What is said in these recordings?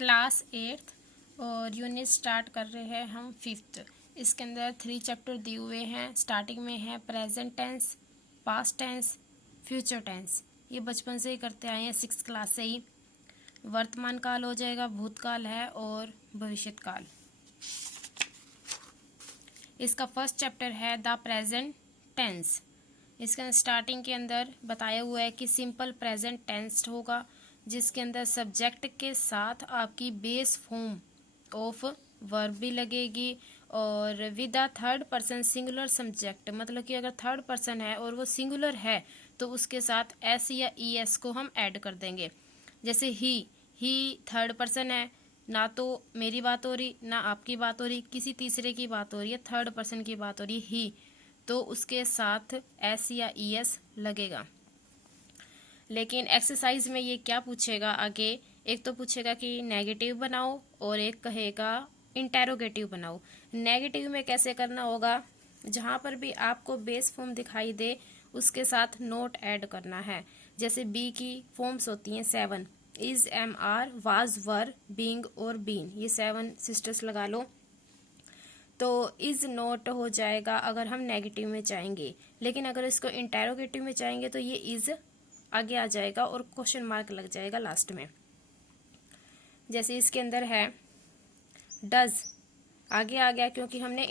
Class 8th और unit start कर रहे हैं हम 5th। इसके अंदर 3 चैप्टर दिए हुए हैं। स्टार्टिंग में है present tense, past tense, future tense. ये बचपन से ही करते आए हैं, 6th क्लास से ही। वर्तमान काल हो जाएगा, भूतकाल है और भविष्यत काल। इसका फर्स्ट चैप्टर है द प्रेजेंट टेंस। इसके स्टार्टिंग के अंदर बताया हुआ है कि सिंपल प्रेजेंट टेंस होगा, जिसके अंदर सब्जेक्ट के साथ आपकी बेस फॉर्म ऑफ वर्ब भी लगेगी और with the third person singular subject. मतलब कि अगर थर्ड पर्सन है और वो सिंगुलर है तो उसके साथ एस या ई एस को हम ऐड कर देंगे। जैसे ही थर्ड पर्सन है, ना तो मेरी बात हो रही ना आपकी बात हो रही, किसी तीसरे की बात हो रही है, थर्ड पर्सन की बात हो रही है ही, तो उसके साथ एस या ई एस लगेगा। लेकिन एक्सरसाइज में ये क्या पूछेगा आगे, एक तो पूछेगा कि नेगेटिव बनाओ और एक कहेगा इंटेरोगेटिव बनाओ। नेगेटिव में कैसे करना होगा, जहाँ पर भी आपको बेस फॉर्म दिखाई दे उसके साथ नोट ऐड करना है। जैसे बी की फॉर्म्स होती हैं 7, is, am, are, was, were, being और बीन। ये 7 सिस्टर्स लगा लो। तो इज नोट हो जाएगा अगर हम नेगेटिव में चाहेंगे, लेकिन अगर इसको इंटेरोगेटिव में चाहेंगे तो ये इज आगे आ जाएगा और क्वेश्चन मार्क लग जाएगा लास्ट में। जैसे इसके अंदर है डज, आगे आ गया क्योंकि हमने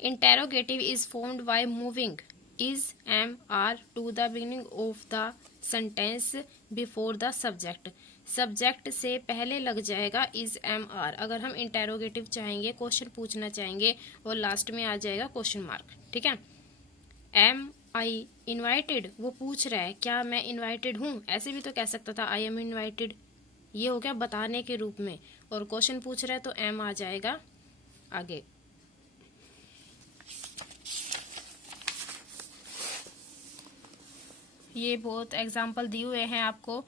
interrogative is formed by moving is, am, are to the beginning of the sentence before the subject. Subject से पहले लग जाएगा इज, एम, आर। अगर हम इंटेरोगेटिव चाहेंगे, क्वेश्चन पूछना चाहेंगे, और लास्ट में आ जाएगा क्वेश्चन मार्क। ठीक है। एम आई इन्वाइटेड, वो पूछ रहा है क्या मैं इन्वाइटेड हूँ। ऐसे भी तो कह सकता था आई एम इन्वाइटेड, ये हो गया बताने के रूप में, और क्वेश्चन पूछ रहा है तो एम आ जाएगा आगे। ये बहुत एग्जाम्पल दिए हुए हैं आपको।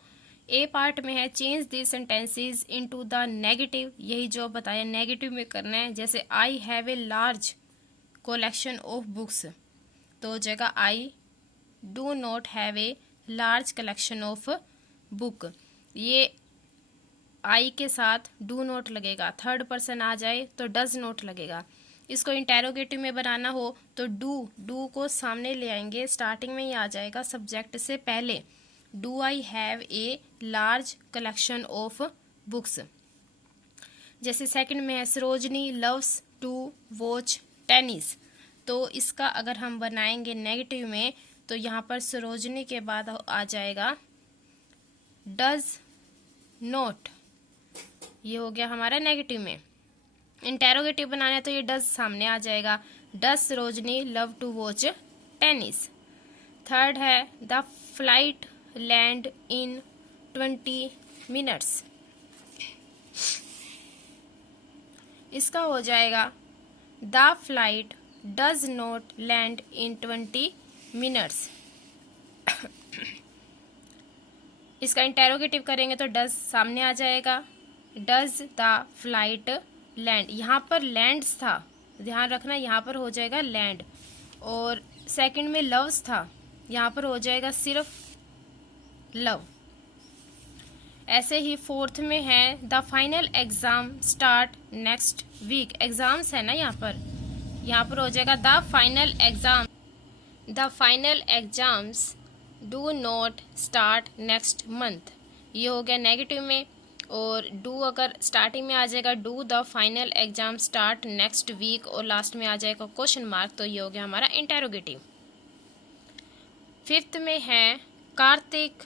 ए पार्ट में है change the sentences into the negative, यही जो बताया नेगेटिव में करना है। जैसे आई have a large collection of books, तो हो जाएगा I do not have a large collection of book. ये आई के साथ डू नॉट लगेगा, थर्ड पर्सन आ जाए तो डज नॉट लगेगा। इसको इंटेरोगेटिव में बनाना हो तो डू को सामने ले आएंगे, स्टार्टिंग में ही आ जाएगा सब्जेक्ट से पहले। Do I have a large collection of books. जैसे सेकंड में है Sarojini loves to watch tennis, तो इसका अगर हम बनाएंगे नेगेटिव में तो यहाँ पर सरोजनी के बाद आ जाएगा डज नॉट, ये हो गया हमारा नेगेटिव में। इंटेरोगेटिव बनाना है तो ये डज सामने आ जाएगा, does Sarojini love to watch tennis. Third है the flight land in 20 minutes, इसका हो जाएगा the flight does not land in 20 minutes. इसका इंटेरोगेटिव करेंगे तो डज सामने आ जाएगा, डज द फ्लाइट लैंड। यहाँ पर लैंड्स था, ध्यान रखना, यहाँ पर हो जाएगा लैंड। और सेकंड में लव्स था, यहाँ पर हो जाएगा सिर्फ लव। ऐसे ही फोर्थ में है the final exam start next week. Exams है ना यहाँ पर हो जाएगा the final exam, the final exams do not start next month. ये हो गया नेगेटिव में। और डू अगर स्टार्टिंग में आ जाएगा do the final exam start next week, और लास्ट में आ जाएगा क्वेश्चन मार्क, तो ये हो गया हमारा इंटेरोगेटिव। फिफ्थ में है Kartik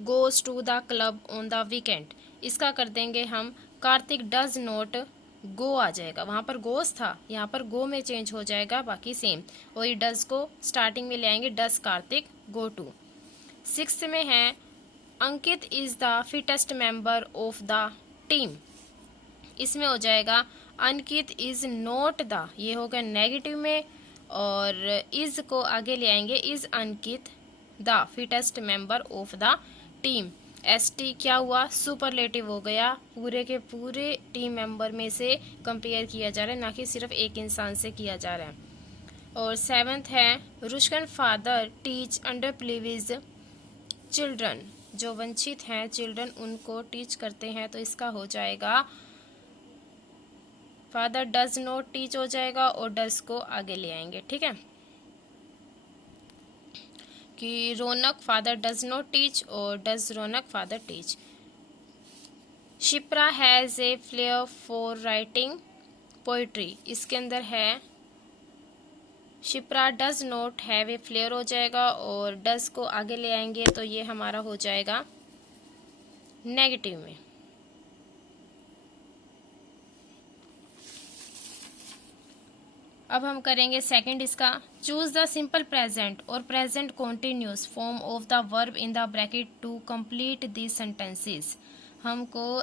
goes to the club on the weekend. इसका कर देंगे हम कार्तिक डज नॉट गो आ जाएगा, वहाँ पर गोस था, यहाँ पर गो में चेंज हो जाएगा, बाकी सेम। और ये डज को स्टार्टिंग में ले आएंगे, does Kartik go to. Sixth में है Ankit is the fittest member of the team. इसमें हो जाएगा अंकित इज नॉट द, ये होगा नेगेटिव में, और इज को आगे ले आएंगे, is Ankit the fittest member of the team. S T क्या हुआ, सुपरलेटिव हो गया, पूरे के पूरे टीम मेंबर में से कंपेयर किया जा रहा है, ना कि सिर्फ एक इंसान से किया जा रहा है। और सेवंथ है रुशकन father teach under privileged children, जो वंचित हैं चिल्ड्रन उनको टीच करते हैं, तो इसका हो जाएगा फादर डज नॉट टीच हो जाएगा और डज को आगे ले आएंगे। ठीक है कि Raunak father does not teach और does Raunak father teach. Shipra has a flair for writing poetry, इसके अंदर है Shipra does not have a flair हो जाएगा और डज को आगे ले आएंगे तो ये हमारा हो जाएगा नेगेटिव में। अब हम करेंगे सेकंड इसका। चूज द सिंपल प्रेजेंट और present continuous form of the verb in the bracket to complete these sentences. हमको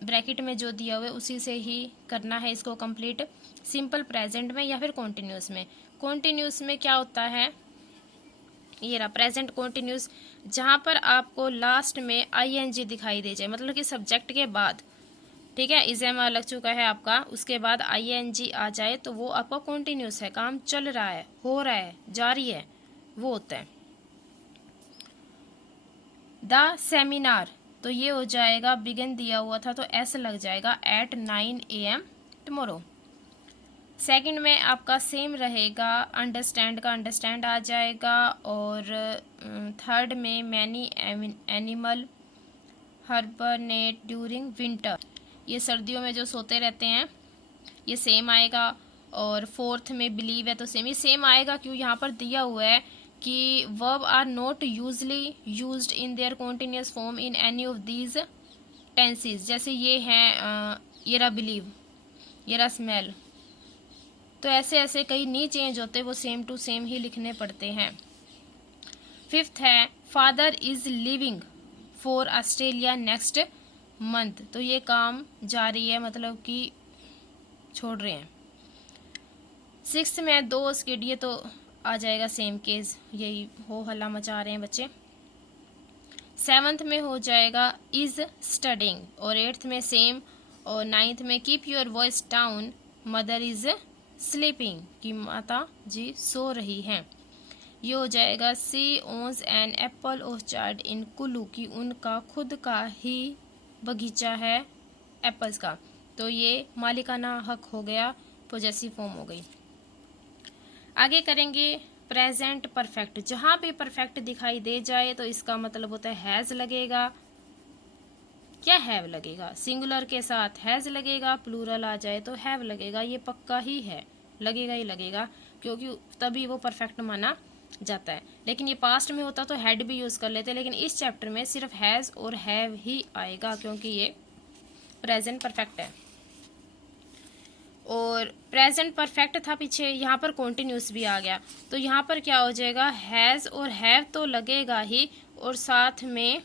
ब्रैकेट में जो दिया हुआ है उसी से ही करना है इसको कंप्लीट, सिंपल प्रेजेंट में या फिर कॉन्टिन्यूस में। कॉन्टिन्यूस में क्या होता है, ये रहा प्रेजेंट कॉन्टिन्यूस, जहां पर आपको लास्ट में आईएनजी दिखाई दे जाए, मतलब कि सब्जेक्ट के बाद, ठीक है, इज़ेमा लग चुका है आपका, उसके बाद आईएनजी आ जाए तो वो आपका कॉन्टिन्यूस है, काम चल रहा है, हो रहा है, जारी है, वो होता है। द सेमिनार, तो ये हो जाएगा बिगिन दिया हुआ था तो एस लग जाएगा, एट 9 AM टुमारो। सेकंड में आपका सेम रहेगा, अंडरस्टैंड का अंडरस्टैंड आ जाएगा, और थर्ड में मैनी एनिमल हर्बनेट ड्यूरिंग विंटर, ये सर्दियों में जो सोते रहते हैं, ये सेम आएगा। और फोर्थ में बिलीव है तो सेम, ये सेम आएगा क्यों, यहाँ पर दिया हुआ है कि verb are not usually used in their continuous form in any of these tenses. जैसे ये हैं ये रहा बिलीव, ये रहा स्मेल, तो ऐसे ऐसे कई नहीं चेंज होते, वो सेम टू सेम ही लिखने पड़ते हैं। फिफ्थ है father is living for Australia next month, तो ये काम जारी है, मतलब कि छोड़ रहे हैं। सिक्स्थ में दो स्किड, ये तो आ जाएगा सेम केस, यही हो हल्ला मचा रहे हैं बच्चे। सेवंथ में हो जाएगा इज स्टडिंग, और एट्थ में सेम, और नाइन्थ में keep your voice down, mother is sleeping, कि माता जी सो रही हैं। ये हो जाएगा सी ओन्स एन एप्पल ऑर्चर्ड इन कुल्लू, की उनका खुद का ही बगीचा है एप्पल्स का, तो ये मालिकाना हक हो गया, पोजेसिव फॉर्म हो गई। आगे करेंगे प्रेजेंट परफेक्ट, जहां भी परफेक्ट दिखाई दे जाए तो इसका मतलब होता है हैज लगेगा, क्या हैव लगेगा, सिंगुलर के साथ हैज लगेगा, प्लूरल आ जाए तो हैव लगेगा, ये पक्का ही है, लगेगा ही लगेगा, क्योंकि तभी वो परफेक्ट माना जाता है। लेकिन ये पास्ट में होता तो हैड भी यूज कर लेते, लेकिन इस चैप्टर में सिर्फ हैज और हैव ही आएगा क्योंकि ये प्रेजेंट परफेक्ट है। और प्रेजेंट परफेक्ट था पीछे, यहाँ पर कॉन्टिन्यूस भी आ गया, तो यहाँ पर क्या हो जाएगा, हैज और हैव तो लगेगा ही, और साथ में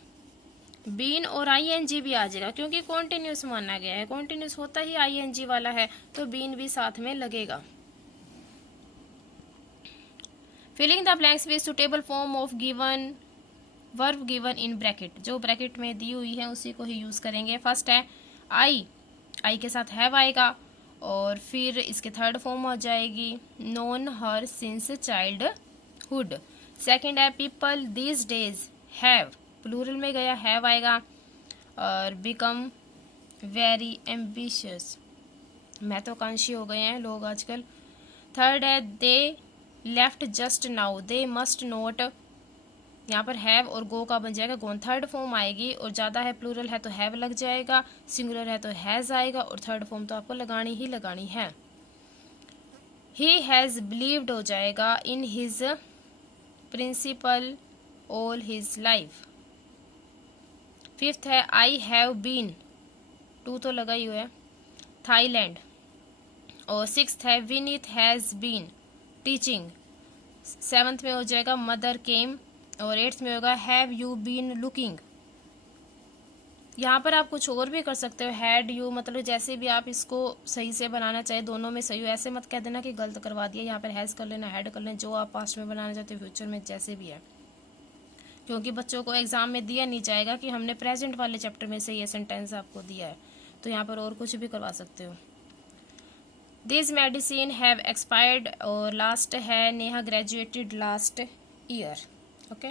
बीन और आईएनजी भी आ जाएगा, क्योंकि कॉन्टिन्यूस माना गया है, कॉन्टिन्यूस होता ही आईएनजी वाला है, तो बीन भी साथ में लगेगा। Filling the blanks with suitable form of given verb given in bracket, जो ब्रैकेट में दी हुई है उसी को ही यूज करेंगे। फर्स्ट है आई, आई के साथ हैव आएगा, और फिर इसके थर्ड फॉर्म हो जाएगी known her since childhood. Second है people these days have, plural में गया हैव आएगा, और बिकम वेरी एम्बिशियस, महत्वाकांक्षी हो गए हैं लोग आजकल। थर्ड है they left just now, they must note, यहाँ पर हैव और गो का बन जाएगा गोन, थर्ड फॉर्म आएगी, और ज़्यादा है प्लूरल है तो हैव लग जाएगा, सिंगुलर है तो हैज आएगा, और थर्ड फॉर्म तो आपको लगानी ही लगानी है। ही हैज़ बिलीव्ड हो जाएगा in his principle all his life. Fifth है आई हैव बीन, टू तो लगा ही हुआ है, थाईलैंड। और सिक्स्थ है Vineet has been teaching. Seventh में हो जाएगा मदर केम, और एट्थ में होगा हैव यू बीन लुकिंग। यहाँ पर आप कुछ और भी कर सकते हो, हैड यू, मतलब जैसे भी आप इसको सही से बनाना चाहे, दोनों में सही हो, ऐसे मत कह देना कि गलत करवा दिया, यहाँ पर हैज़ कर लेना, हैड कर लेना, जो आप पास्ट में बनाना चाहते हो, फ्यूचर में, जैसे भी है, क्योंकि बच्चों को एग्जाम में दिया नहीं जाएगा कि हमने प्रेजेंट वाले चैप्टर में से ये सेंटेंस आपको दिया है, तो यहाँ पर और कुछ भी करवा सकते हो। दिस मेडिसिन हैव एक्सपायर्ड, और लास्ट है Neha graduated last year. Okay.